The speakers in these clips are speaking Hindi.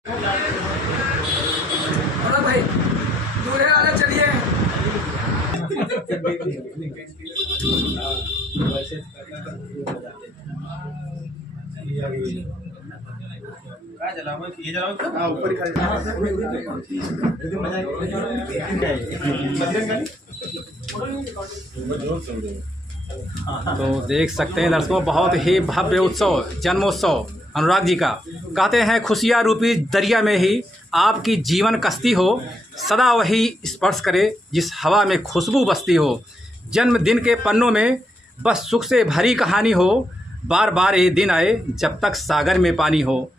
अरे भाई दूर है, आगे चलिए। ये जलाओ ऊपर तो देख सकते हैं दर्शकों, बहुत ही भव्य उत्सव, जन्मोत्सव अनुराग जी का। कहते हैं खुशियाँ रूपी दरिया में ही आपकी जीवन कश्ती हो, सदा वही स्पर्श करे जिस हवा में खुशबू बसती हो। जन्मदिन के पन्नों में बस सुख से भरी कहानी हो, बार बार ये दिन आए जब तक सागर में पानी हो।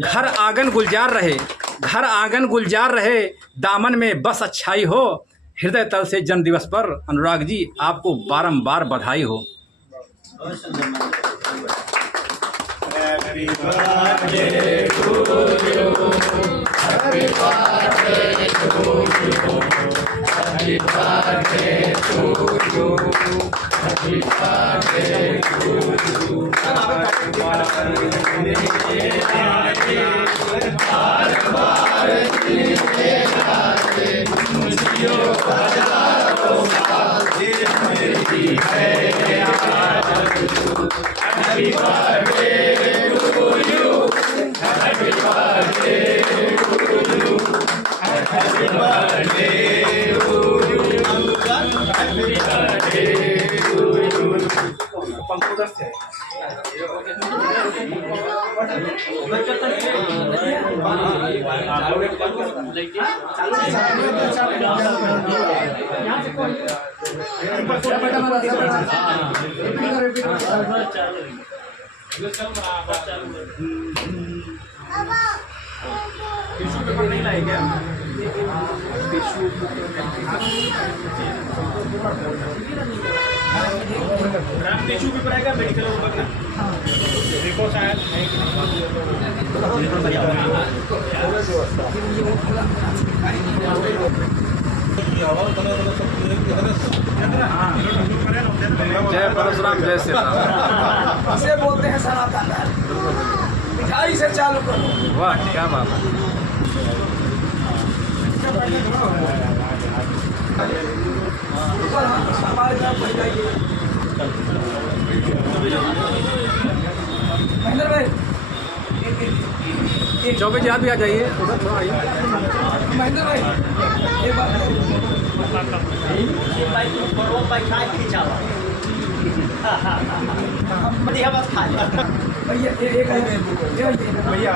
घर आंगन गुलजार रहे, घर आंगन गुलजार रहे, दामन में बस अच्छाई हो। हृदय तल से जन्म दिवस पर अनुराग जी आपको बारंबार बधाई हो। Happy birthday to you. Happy birthday to you. Happy birthday to you. Happy birthday to you. Happy birthday to you. Happy birthday to you. Happy birthday to you. Happy birthday to you. पंखुदर से टिश्यू पेपर नहीं लाए क्या? टिश्यू टिश्यू पेपर आएगा मेडिकल ऊपर ना देखो शायद जय परशुराम, जय श्री राम। इसे बोलते हैं सनातन धर्म। मिठाई से चालू करो। वाह क्या बात है। हमारे साथ महेंद्र भाई, चौबे जी आप भी आ जाइए, उधर थोड़ा आइए। महेंद्र भाई एक बात भैया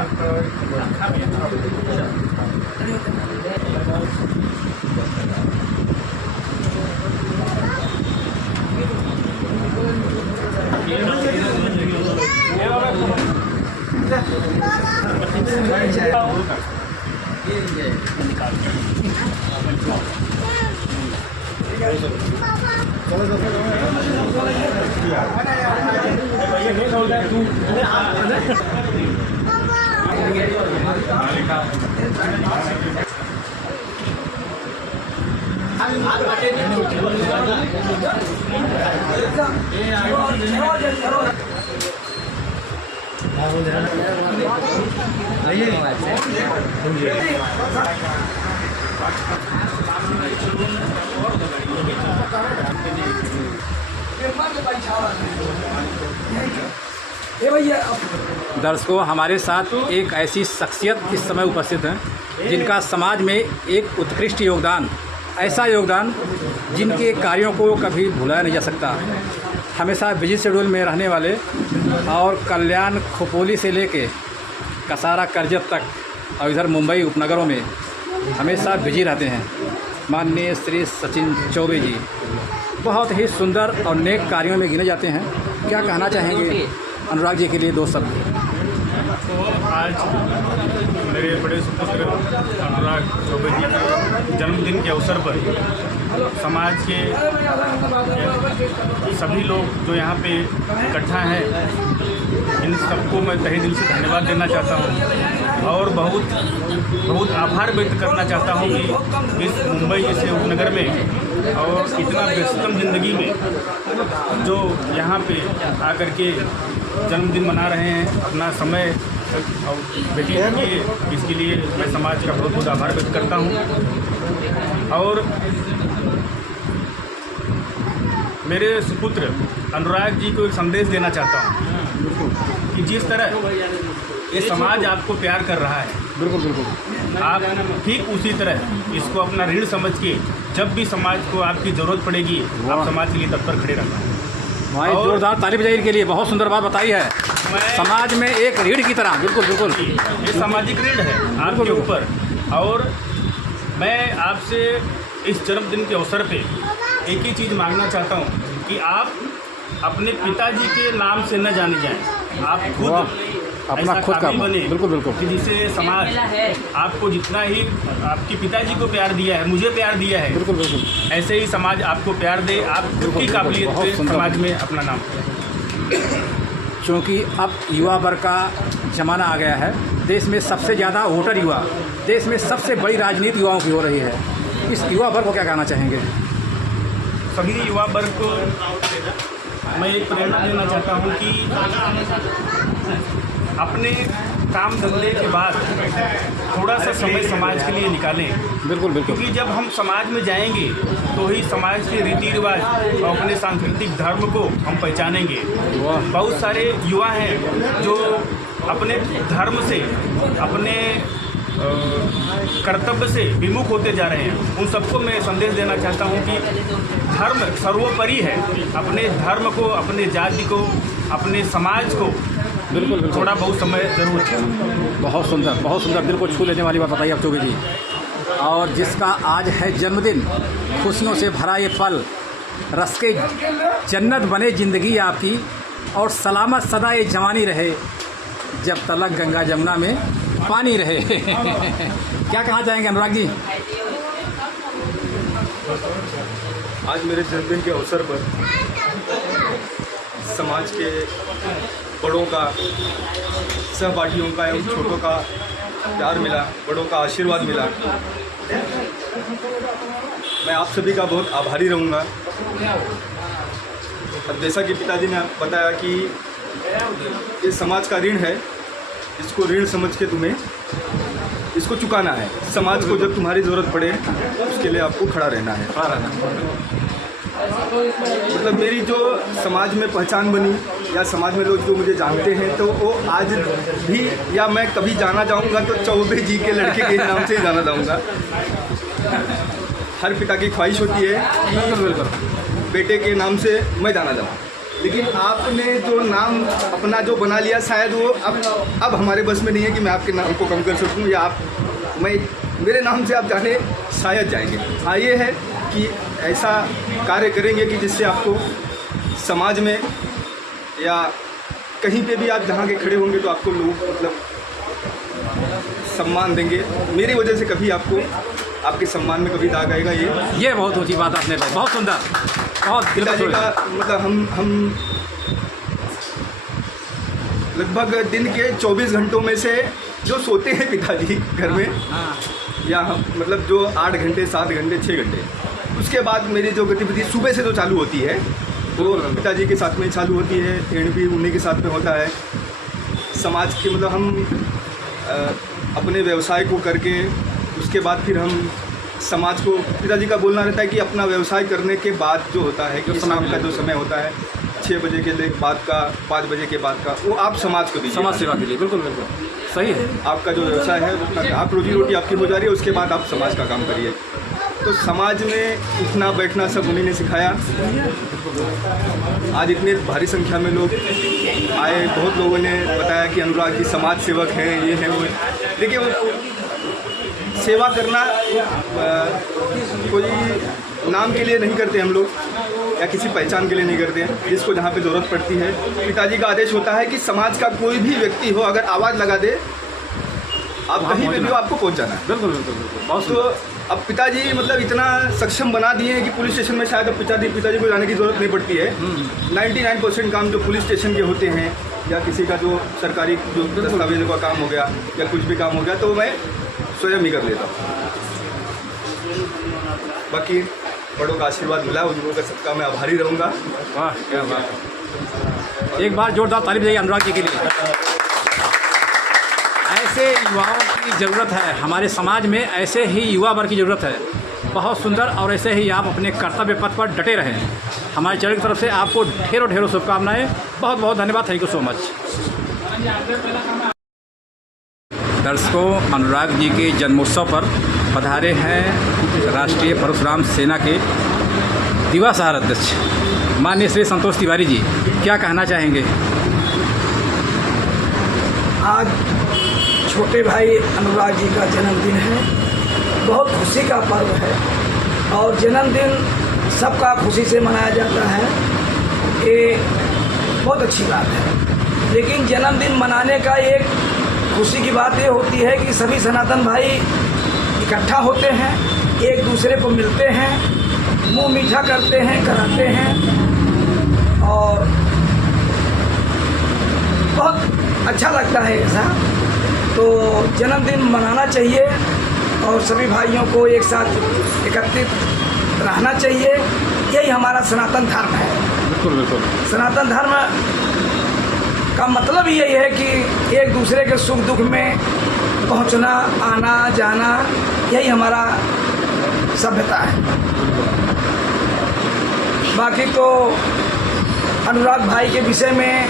भैया दर्शकों, हमारे साथ एक ऐसी शख्सियत इस समय उपस्थित हैं जिनका समाज में एक उत्कृष्ट योगदान, ऐसा योगदान जिनके कार्यों को कभी भुलाया नहीं जा सकता। हमेशा बिजी शेड्यूल में रहने वाले और कल्याण खोपोली से लेके कसारा करजत तक और इधर मुंबई उपनगरों में हमेशा बिजी रहते हैं माननीय श्री सचिन चौबे जी। बहुत ही सुंदर और नेक कार्यों में गिने जाते हैं। क्या कहना चाहेंगे अनुराग जी के लिए दो शब्द? आज मेरे बड़े सुपुत्र अनुराग चौबे जी के जन्मदिन के अवसर पर समाज के सभी लोग जो यहाँ पे इकट्ठा हैं, इन सबको मैं तहे दिल से धन्यवाद देना चाहता हूँ और बहुत आभार व्यक्त करना चाहता हूँ कि इस मुंबई जैसे उपनगर में और इतना व्यस्तम ज़िंदगी में जो यहाँ पे आकर के जन्मदिन मना रहे हैं, अपना समय व्यतीत किए, इसके लिए मैं समाज का बहुत बहुत आभार व्यक्त करता हूँ। और मेरे सुपुत्र अनुराग जी को एक संदेश देना चाहता हूँ कि जिस तरह ये समाज आपको प्यार कर रहा है, बिल्कुल बिल्कुल, आप ठीक उसी तरह इसको अपना ऋण समझ के जब भी समाज को आपकी ज़रूरत पड़ेगी आप समाज के लिए तत्पर खड़े रहना। भाई जोरदार तारीफ जाहिर के लिए बहुत सुंदर बात बताई है। समाज में एक रीढ़ की तरह, बिल्कुल बिल्कुल, ये सामाजिक ऋण है आपके ऊपर। और मैं आपसे इस जन्मदिन के अवसर पे एक ही चीज़ मांगना चाहता हूँ कि आप अपने पिताजी के नाम से न जाने जाएं, आप खुद अपना ऐसा खुद का काबिल बने, बिल्कुल बिल्कुल, कि जिससे समाज आपको जितना ही आपके पिताजी को प्यार दिया है, मुझे प्यार दिया है, बिल्कुल बिल्कुल, ऐसे ही समाज आपको प्यार दे, आप खुद की काबिलियत से समाज में अपना नाम करें। क्योंकि अब युवा वर्ग का ज़माना आ गया है। देश में सबसे ज़्यादा वोटर युवा, देश में सबसे बड़ी राजनीति युवाओं की हो रही है। इस युवा वर्ग को क्या कहना चाहेंगे? सभी युवा वर्ग को मैं एक प्रेरणा देना चाहता हूँ कि अपने काम धंधे के बाद थोड़ा सा समय समाज के लिए निकालें। बिल्कुल बिल्कुल, क्योंकि जब हम समाज में जाएंगे तो ही समाज के रीति रिवाज और अपने सांस्कृतिक धर्म को हम पहचानेंगे। बहुत सारे युवा हैं जो अपने धर्म से, अपने कर्तव्य से विमुख होते जा रहे हैं। उन सबको मैं संदेश देना चाहता हूं कि धर्म सर्वोपरि है। अपने धर्म को, अपने जाति को, अपने समाज को बिल्कुल बिल्कुल, थोड़ा बहुत समय जरूर है। बहुत सुंदर, दिल को छू लेने वाली बात बताइए आप चौबे जी। और जिसका आज है जन्मदिन, खुशियों से भरा ये पल, रस के जन्नत बने ज़िंदगी आपकी, और सलामत सदा ये जवानी रहे, जब तलक गंगा जमुना में पानी रहे। क्या कहना चाहेंगे अनुराग जी? आज मेरे जन्मदिन के अवसर पर समाज के बड़ों का, सहपाठियों का एवं छोटों का प्यार मिला, बड़ों का आशीर्वाद मिला। मैं आप सभी का बहुत आभारी रहूँगा। अब जैसा कि पिताजी ने बताया कि ये समाज का ऋण है, इसको ऋण समझ के तुम्हें इसको चुकाना है। समाज को जब तुम्हारी ज़रूरत पड़े उसके लिए आपको खड़ा रहना है। मतलब मेरी जो समाज में पहचान बनी, या समाज में लोग जो मुझे जानते हैं, तो वो आज भी, या मैं कभी जाना चाहूँगा तो चौबे जी के लड़के के नाम से ही जाना चाहूँगा। हर पिता की ख्वाहिश होती है कि बेटे के नाम से मैं जाना चाहूँ, लेकिन आपने जो नाम अपना जो बना लिया, शायद वो अब हमारे बस में नहीं है कि मैं आपके नाम को कम कर सकूँ, या मेरे नाम से आप जाने शायद जाएंगे। हाँ, ये है कि ऐसा कार्य करेंगे कि जिससे आपको समाज में या कहीं पे भी आप जहाँ के खड़े होंगे तो आपको लोग मतलब सम्मान देंगे। मेरी वजह से कभी आपको आपके सम्मान में कभी दाग आएगा, ये बहुत ऊँची बात आपने कही, बहुत सुंदर, बहुत पिताजी का मतलब हम लगभग दिन के 24 घंटों में से जो सोते हैं पिताजी घर में, या हम मतलब जो 8 घंटे, 7 घंटे, 6 घंटे, उसके बाद मेरी जो गतिविधि सुबह से जो चालू होती है वो पिताजी के साथ में चालू होती है, ऋण भी उन्हीं के साथ में होता है। समाज के मतलब हम अपने व्यवसाय को करके उसके बाद फिर हम समाज को, पिताजी का बोलना रहता है कि अपना व्यवसाय करने के बाद जो होता है कि शाम का जो समय होता है 6 बजे के बाद का, 5 बजे के बाद का, वो आप समाज को दीजिए, समाज सेवा के लिए। बिल्कुल बिल्कुल सही है। आपका जो व्यवसाय है उतना आप रोजी रोटी आपकी हो जा रही है, उसके बाद आप समाज का काम करिए। तो समाज में उठना बैठना सब उन्हीं ने सिखाया। आज इतने भारी संख्या में लोग आए, बहुत लोगों ने बताया कि अनुराग जी समाज सेवक हैं, ये हैं वो। देखिए, सेवा करना कोई नाम के लिए नहीं करते हम लोग, या किसी पहचान के लिए नहीं करते हैं। जिसको जहाँ पे ज़रूरत पड़ती है, पिताजी का आदेश होता है कि समाज का कोई भी व्यक्ति हो, अगर आवाज़ लगा दे, आप कहीं पे भी हो, आपको पहुँच जाना है। बिल्कुल बिल्कुल बिल्कुल, बहुत तो अब पिताजी मतलब इतना सक्षम बना दिए हैं कि पुलिस स्टेशन में शायद अब पिताजी को जाने की ज़रूरत नहीं पड़ती है। 99% काम जो पुलिस स्टेशन के होते हैं, या किसी का जो सरकारी जो दस्तावेजों का काम हो गया, या कुछ भी काम हो गया, तो मैं स्वयं ही कर लेता हूँ। बाकी बड़ों का आशीर्वाद मिला, उन लोगों का सबका मैं आभारी रहूँगा। वाह, क्या बात है। एक बार जोरदार तारीफ जाइए अनुराग जी के लिए। ऐसे युवाओं की ज़रूरत है, हमारे समाज में ऐसे ही युवा वर्ग की ज़रूरत है। बहुत सुंदर, और ऐसे ही आप अपने कर्तव्य पथ पर डटे रहें। हमारे चैनल की तरफ से आपको ढेरों ढेरों शुभकामनाएं। बहुत बहुत धन्यवाद। Thank you so much. दर्शकों, अनुराग जी के जन्मोत्सव पर पधारे हैं राष्ट्रीय परशुराम सेना के दिवा शहर अध्यक्ष माननीय श्री संतोष तिवारी जी। क्या कहना चाहेंगे? आज छोटे भाई अनुराग जी का जन्मदिन है। बहुत खुशी का पर्व है और जन्मदिन सबका खुशी से मनाया जाता है, ये बहुत अच्छी बात है। लेकिन जन्मदिन मनाने का एक खुशी की बात ये होती है कि सभी सनातन भाई इकट्ठा होते हैं, एक दूसरे को मिलते हैं, मुंह मीठा करते हैं, कराते हैं और बहुत अच्छा लगता है ऐसा। तो जन्मदिन मनाना चाहिए और सभी भाइयों को एक साथ एकत्रित रहना चाहिए। यही हमारा सनातन धर्म है। बिल्कुल बिल्कुल। सनातन धर्म का मतलब यही है कि एक दूसरे के सुख दुख में पहुंचना, आना जाना, यही हमारा सभ्यता है। बाकी तो अनुराग भाई के विषय में,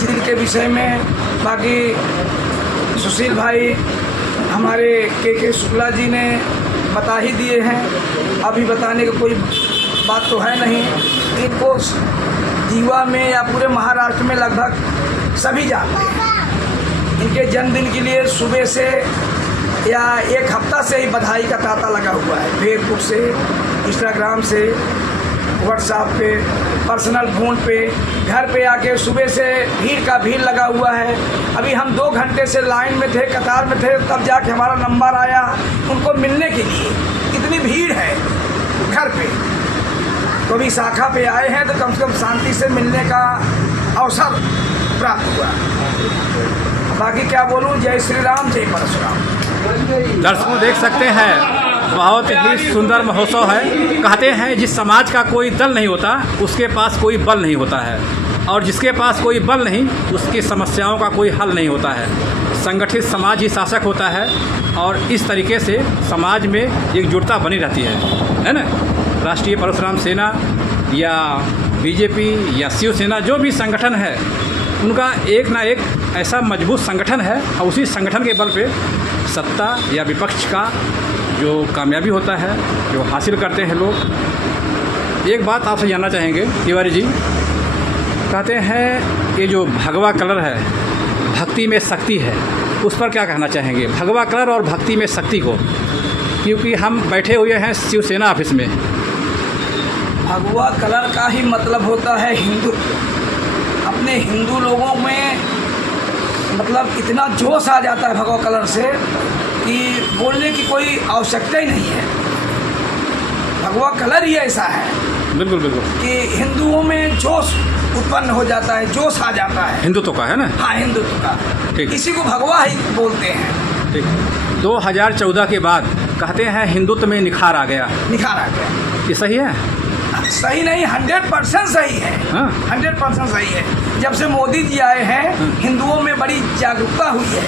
जिनके विषय में बाकी सुशील भाई हमारे के शुक्ला जी ने बता ही दिए हैं। अभी बताने की कोई बात तो है नहीं। इनको दीवा में या पूरे महाराष्ट्र में लगभग सभी जानते हैं। इनके जन्मदिन के लिए सुबह से या एक हफ्ता से ही बधाई का तांता लगा हुआ है। फेसबुक से, इंस्टाग्राम से, व्हाट्सएप पे, पर्सनल फ़ोन पे, घर पे आके सुबह से भीड़ लगा हुआ है। अभी हम 2 घंटे से लाइन में थे, कतार में थे, तब जाके हमारा नंबर आया उनको मिलने के लिए। इतनी भीड़ है घर पे। तो अभी शाखा पे आए हैं तो कम से कम शांति से मिलने का अवसर प्राप्त हुआ। बाकी क्या बोलूँ, जय श्री राम, जय परशुराम। दर्शकों देख सकते हैं, बहुत ही सुंदर महोत्सव है। कहते हैं जिस समाज का कोई दल नहीं होता उसके पास कोई बल नहीं होता है, और जिसके पास कोई बल नहीं उसकी समस्याओं का कोई हल नहीं होता है। संगठित समाज ही शासक होता है और इस तरीके से समाज में एकजुटता बनी रहती है ना। राष्ट्रीय परशुराम सेना या बीजेपी या शिवसेना जो भी संगठन है, उनका एक ना एक ऐसा मजबूत संगठन है और उसी संगठन के बल पे सत्ता या विपक्ष का जो कामयाबी होता है, जो हासिल करते हैं लोग। एक बात आपसे जानना चाहेंगे तिवारी जी, कहते हैं ये जो भगवा कलर है, भक्ति में शक्ति है, उस पर क्या कहना चाहेंगे? भगवा कलर और भक्ति में शक्ति को, क्योंकि हम बैठे हुए हैं शिवसेना ऑफिस में। भगवा कलर का ही मतलब होता है हिंदू। अपने हिंदू लोगों में मतलब इतना जोश आ जाता है भगवा कलर से कि बोलने की कोई आवश्यकता ही नहीं है। भगवा कलर ही ऐसा है बिल्कुल बिल्कुल कि हिंदुओं में जोश उत्पन्न हो जाता है, जोश आ जाता है। हिंदुत्व का है ना? हाँ, हिंदुत्व का। ठीक। इसी को भगवा ही बोलते हैं। ठीक। 2014 के बाद कहते हैं हिंदुत्व में निखार आ गया। निखार आ गया। ये सही है? सही नहीं, 100% सही है। हाँ। 100% सही है। जब से मोदी जी आए हैं, हिंदुओं में बड़ी जागरूकता हुई है।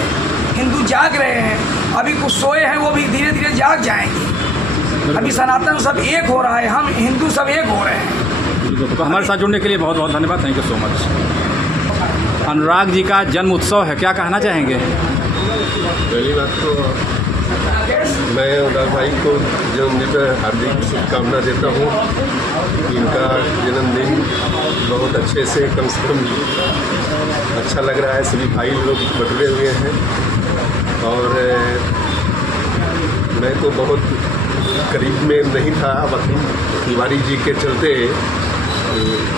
हिंदू जाग रहे हैं। अभी कुछ सोए हैं वो भी धीरे धीरे जाग जाएंगे। अभी सनातन सब एक हो रहा है, हम हिंदू सब एक हो रहे हैं। तो हमारे साथ जुड़ने के लिए बहुत बहुत धन्यवाद। Thank you so much. Anurag ji का जन्म उत्सव है, क्या कहना चाहेंगे? पहली बात तो मैं अनुराग भाई को जन्मदिन पर हार्दिक शुभकामना देता हूँ। इनका जन्मदिन बहुत अच्छे से कम अच्छा लग रहा है। सभी भाई लोग बटुरे हुए हैं और मैं तो बहुत करीब में नहीं था, बाकी तिवारी जी के चलते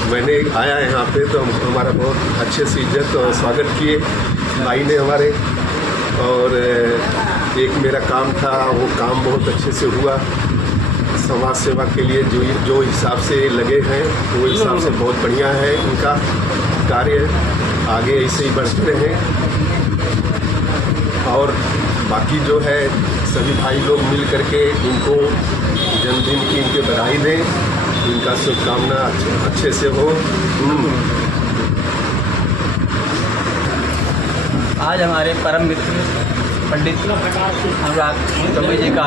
मैंने आया यहाँ पे, तो हमारा बहुत अच्छे से इज्जत और स्वागत किए भाई ने हमारे। और एक मेरा काम था, वो काम बहुत अच्छे से हुआ। समाज सेवा के लिए जो हिसाब से लगे हैं वो हिसाब से बहुत बढ़िया है इनका कार्य। आगे ऐसे ही बढ़ते रहें और बाकी जो है सभी भाई लोग मिल करके इनको जन्मदिन की इनके बधाई दें। इनका शुभकामना अच्छे से हो। आज हमारे परम मित्र पंडित अनुराग चौबे जी का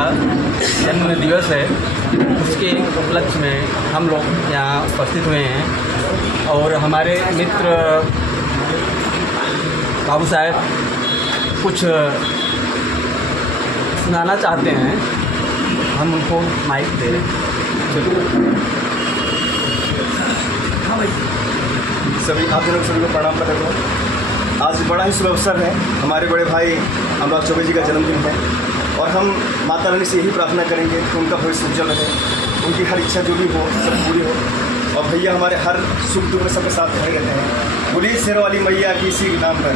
जन्म दिवस है। उसके उपलक्ष्य में हम लोग यहाँ उपस्थित हुए हैं और हमारे मित्र बाबू साहब कुछ सुनाना चाहते हैं, हम उनको माइक दे रहे हैं। हाँ भाई। सभी आप लोग सभी को प्रणाम करता हूँ। आज बड़ा ही शुभ अवसर है, हमारे बड़े भाई अनुराग चौबे जी का जन्मदिन है और हम माता रानी से यही प्रार्थना करेंगे कि उनका भविष्य उज्जवल रहे, उनकी हर इच्छा जो भी हो सब पूरी हो और भैया हमारे हर सुख दुख में सबके साथ खड़े रहते हैं। बोलिए शेरों वाली मैया की इसी नाम पर।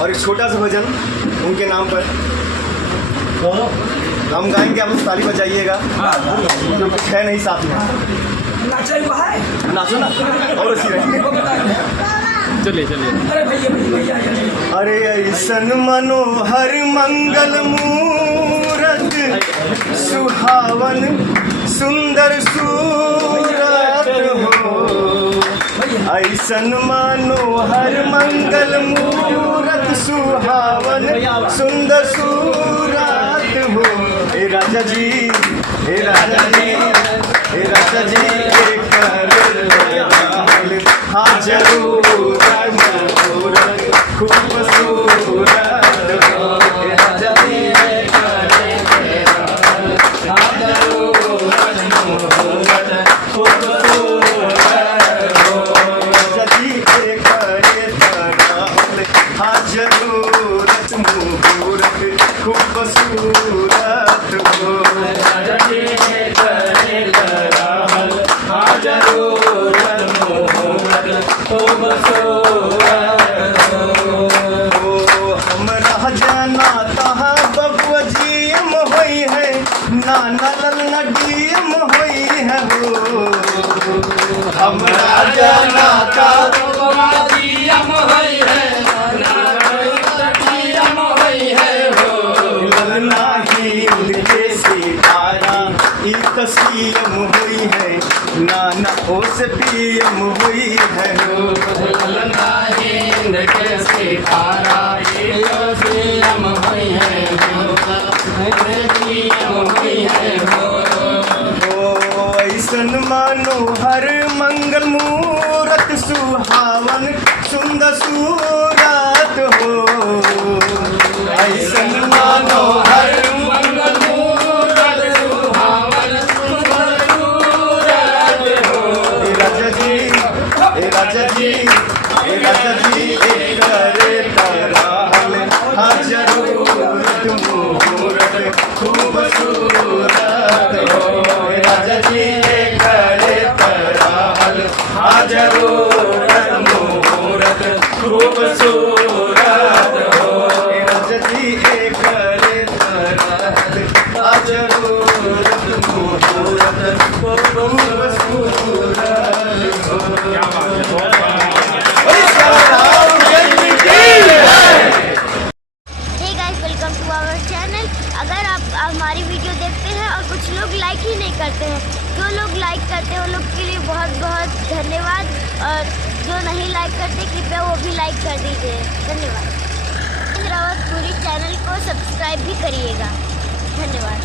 और एक छोटा सा भजन उनके नाम पर हम गाएंगे, आप लोग ताली बजाइएगा क्योंकि है नहीं साथ में। नाचा हुआ है, नाचो ना और अच्छी रहेंगे। चलिए चलिए। अरे भैया भैया भैया। अरे ऐसन मनोहर मंगल मूरत सुहावन सुंदर सूरत हो। ऐसन मनोहर मंगल मूरत सुहावन सुंदर सूरत हो। हे राजा जी, हे राजा जी, हे राजा जी हाँ जरूर खूबसूरत हो। हे राजा जी नाना ललना डीएम होई है हो। हम राजा नाता डीएम होई है, डीएम होई है हो। ललना हिंद के सितारा एक सीएम हुई है, नाना ओ से पीएम हुई है हो। ललना हिंद के सितारा एक सीएम हुई है हो। ऐसन मनोहर मंगल मूरत सुहावन सुंदर सूरत हो। ऐसन मनोहर मंगल मूरत सुहावन सुंदर सूरत हो। हे राजा जी, हे राजा जी, हे राजा जी एक करे तरहल हाजरूरत मुहूर्त खूबसूरत हो। हे राजा जी करे तरहल हाजरूरत मुहूर्त खूबसूरत हो। हे राजा जी करे तरहल हाजरूरत मुहूर्त खूबसूरत हो। क्या बात है। अगर आप हमारी वीडियो देखते हैं और कुछ लोग लाइक ही नहीं करते हैं, जो लोग लाइक करते हैं उन लोग के लिए बहुत बहुत धन्यवाद, और जो नहीं लाइक करते कृपया वो भी लाइक कर दीजिए। धन्यवाद। रावत पूरी चैनल को सब्सक्राइब भी करिएगा। धन्यवाद।